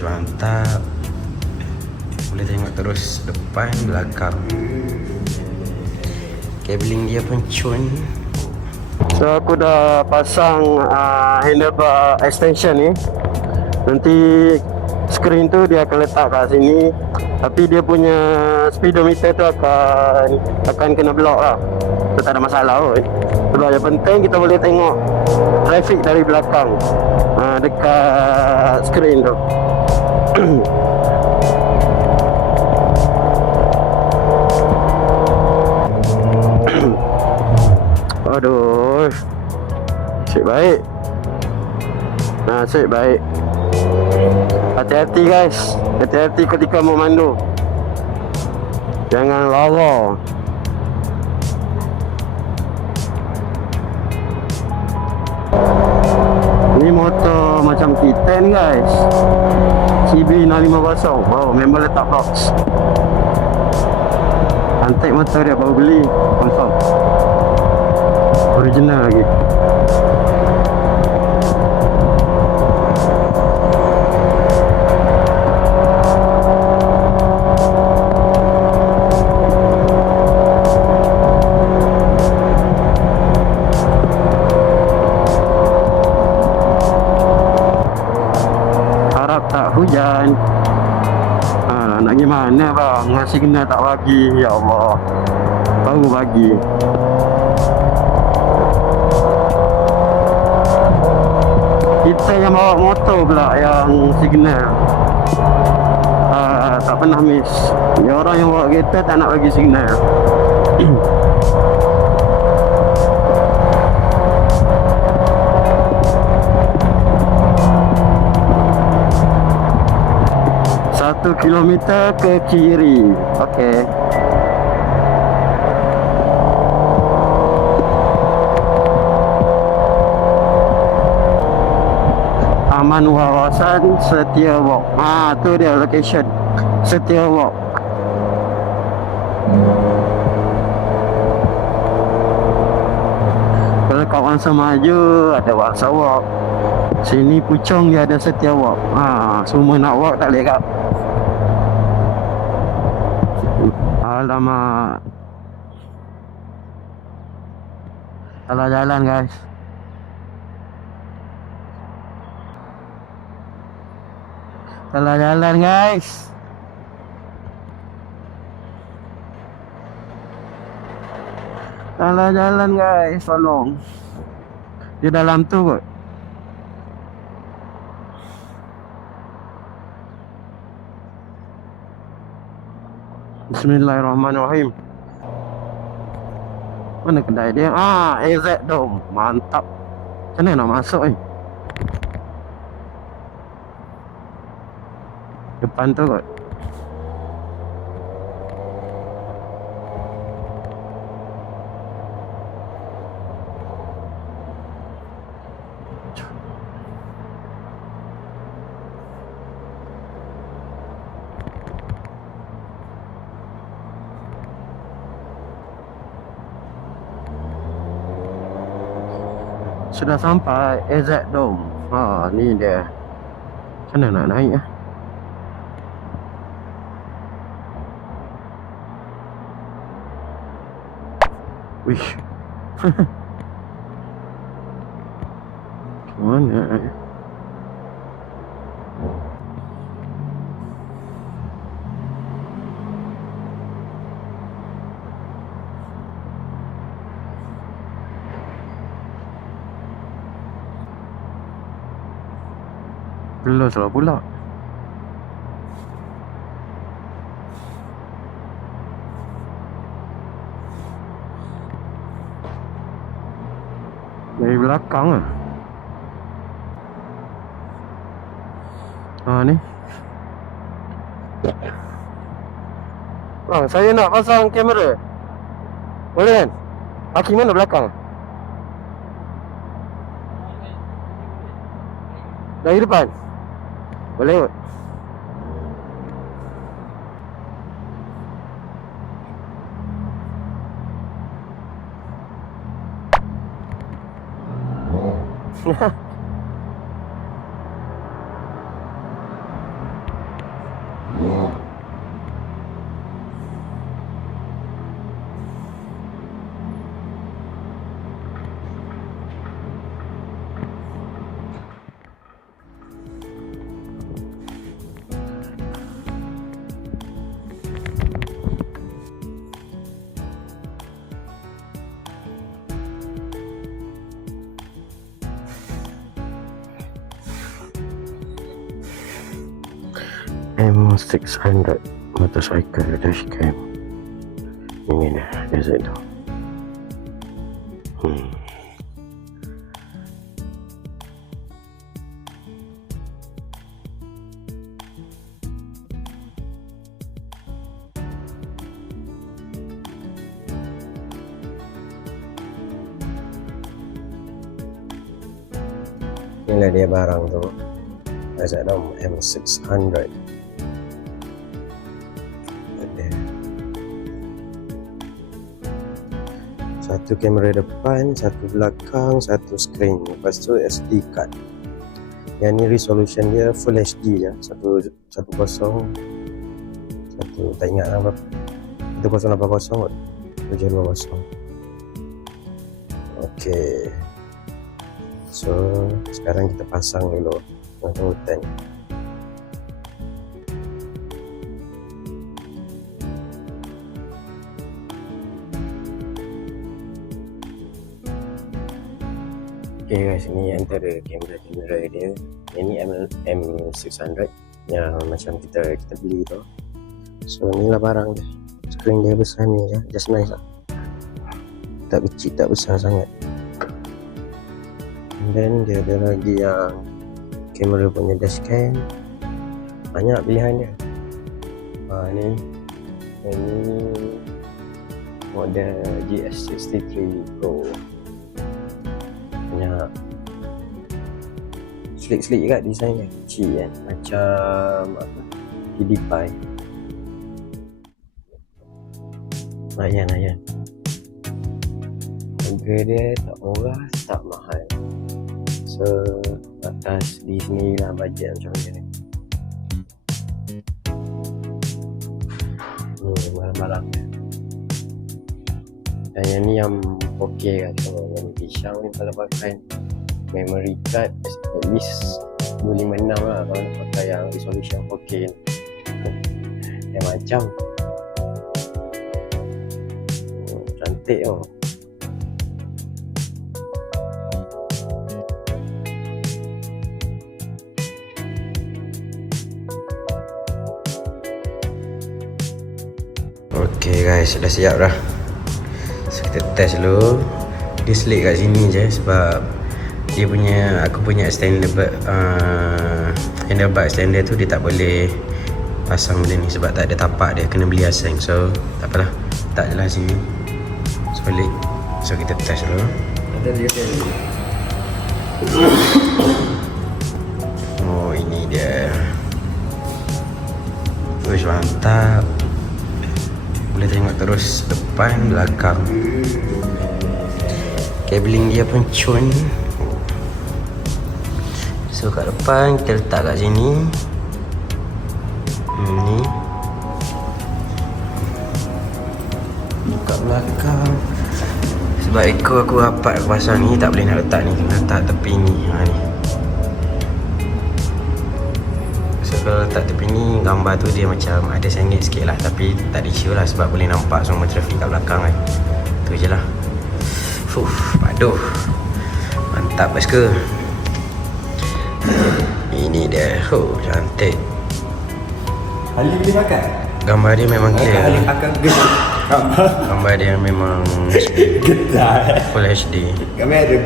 Uish, mantap. Boleh tengok terus depan, belakang. Cabling dia pun cun. So aku dah pasang handlebar extension ni. Nanti skrin tu dia akan letak kat sini. Tapi dia punya speedometer tu akan kena block lah. So tak ada masalah pun. Sebab yang penting kita boleh tengok traffic dari belakang dekat skrin tu. Aduh, cik baik. Cik baik. Hati-hati guys. Hati-hati ketika memandu. Jangan lara. Ni motor macam T10 guys. CB650. Oh, memang letak box. Antik motor dia, baru beli. Confirm original lagi. Harap tak hujan. Nak gimana bang, ngasih kena tak bagi. Ya Allah, baru bagi. Kita yang bawa motor pula yang signal tak pernah miss. Yang orang yang bawa kereta tak nak bagi signal. Satu kilometer ke kiri. Okey. Taman Wawasan Setia Walk. Tu dia location Setia Walk. Kalau kat Wangsa Maju ada Wangsa Walk. Sini Puchong dia ada Setia Walk. Semua nak walk tak boleh kap. Alamak. Salah jalan guys. Salah jalan guys. Salah jalan guys, tolong. Dia dalam tu kot. Bismillahirrahmanirrahim. Mana kedai dia? AZ Dome. Mantap. Macam mana nak masuk ni? Depan tu kot. Sudah sampai AZ Dome. Ni dia. Macam mana nak naik ya? Wish. Mana? Belos lah pula. Dari belakang lah. Ni. Bang, saya nak pasang kamera. Boleh kan? Parking mana belakang? Dari depan? Boleh kot. M600 motorcycle dashcam. Ini dah biasa tu. Inilah dia barang tu. Azadom M600. Ada satu kamera depan, satu belakang, satu skrin. Lepas tu SD card. Yang ni resolution dia full HD je. 110 tak ingat lah berapa. 1080 kot. 720. Okey. So sekarang kita pasang dulu hutan. Okay guys, ni antara kamera dia. Ini M600 yang macam kita beli tu. So inilah barang dia. Skrin dia besar ni je, just nice lah. Tak kecil, tak besar sangat. And then dia ada lagi yang kamera punya dashcam. Banyak pilihan dia. Ni model GS63 Pro. Banyak slick kat design dia. Kecil kan, macam apa, PewDiePie. Layan harga dia tak murah, tak mahal. So atas di sini lah bajet macam ni. Barang-barang dia. Dan yang ni yang ok kan, yang pisang ni kalau pakai memory card at least 256 lah kalau nak pakai yang resolution 4K ni. Dia macam cantik tau. Okay guys, dah siap dah. So kita test dulu. Dia slick kat sini je sebab dia punya, aku punya handlebar extender tu dia tak boleh pasang benda ni sebab tak ada tapak dia, kena beli asing. So tak apalah, tak je lah sini solid. So kita test dulu. Oh ini dia. Uish, mantap. Boleh tengok terus depan belakang. Cabling dia pun cun. So kat depan kita letak kat sini. Ni kat belakang. Sebab ekor aku rapat aku pasang ni, tak boleh nak letak ni, kena letak tepi ni. Ni. So kalau letak tepi ni, gambar tu dia macam ada sengit sikit lah. Tapi tak ada isu lah sebab boleh nampak semua trafik kat belakang kan. Tu je lah. Aduh, mantap baska. Ini dia. Cantik. Ali boleh pakai? Gambar dia memang clear. Ali akan Gambar dia memang getar. Full HD. Kamera